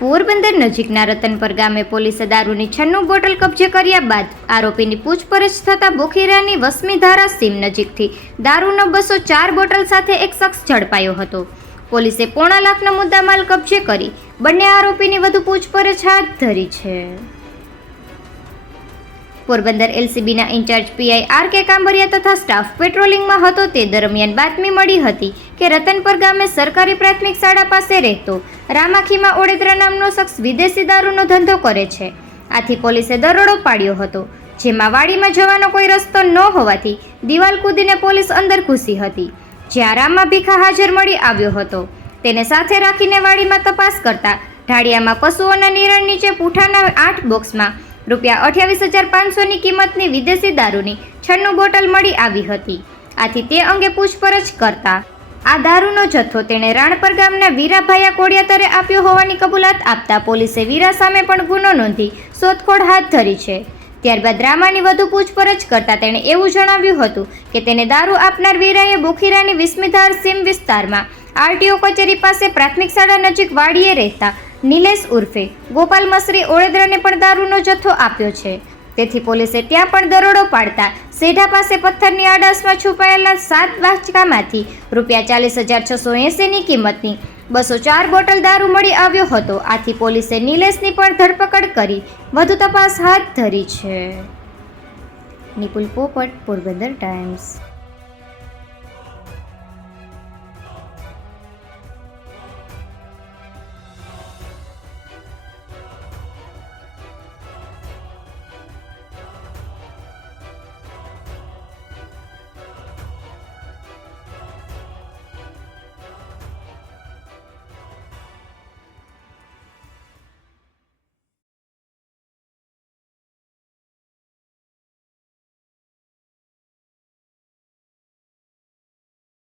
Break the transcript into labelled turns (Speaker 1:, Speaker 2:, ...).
Speaker 1: પોરબંદર નજીકના રતનપર ગામે પોલીસે દારૂની છન્નું બોટલ કબજે કર્યા બાદ આરોપીની પૂછપરછ થતાં બોખીરાની વસમીધારા સીમ નજીકથી દારૂનો બસો ચાર બોટલ સાથે એક શખ્સ ઝડપાયો હતો. પોલીસે પોણા લાખનો મુદ્દામાલ કબજે કરી બંને આરોપીની વધુ પૂછપરછ હાથ ધરી છે. Porbandar એલસીબીના incharge PI R K Kambaria તથા સ્ટાફ પેટ્રોલિંગમાં હતો તે દરમિયાન બાતમી મળી હતી કે રતનપર ગામે સરકારી પ્રાથમિક શાળા પાસે રહેતો રામાખીમાં ઓડેદરા નામનો શખ્સ વિદેશી દારૂનો ધંધો કરે છે. આથી પોલીસે દરોડો પાડ્યો હતો. જેમાં વાડીમાં જવાનો કોઈ રસ્તો ન હોવાથી દિવાલ કૂદીને પોલીસ અંદર ઘૂસી હતી. જ્યાં રામા ભીખા હાજર મળી આવ્યો હતો. તેને સાથે રાખીને વાડીમાં તપાસ કરતા ઢાળિયામાં પશુઓના નિરણ નીચે પૂઠાના આઠ બોક્સમાં રૂપિયા અઠ્યાવીસ હજાર પાંચસોની કિંમતની વિદેશી દારૂની છન્નું બોટલ મળી આવી હતી. આથી તે અંગે પૂછપરછ કરતા આ દારૂનો જથ્થો તેણે રાણપર ગામના વીરાભાયા કોડિયાતરે આપ્યો હોવાની કબૂલાત આપતા પોલીસે વીરા સામે પણ ગુનો નોંધી શોધખોળ હાથ ધરી છે. ત્યારબાદ રામાની વધુ પૂછપરછ કરતા તેણે એવું જણાવ્યું હતું કે તેને દારૂ આપનાર વીરાએ બોખીરાની વિસ્મિધાર સીમ વિસ્તારમાં આરટીઓ કચેરી પાસે પ્રાથમિક શાળા નજીક વાડીએ રહેતા નિલેશ ઉર્ફે. ગોપાલ મસરી ઓળેદરાને પણ દારૂનો જથ્થો આપ્યો છે. તેથી પોલીસે ત્યાં પણ દરોડો પાડતા સેઢા પાસે પથ્થરની આડાસમાં છુપાયેલા સાત વાચકામાંથી રૂપિયા ચાલીસ હજાર છસો એંસીની કિંમતની બસો ચાર બોટલ દારૂ મળી આવ્યો હતો. આથી પોલીસે નિલેશની પણ ધરપકડ કરી વધુ તપાસ હાથ ધરી છે. નિપુલ પોપટ, પોરબંદર ટાઈમ્સ.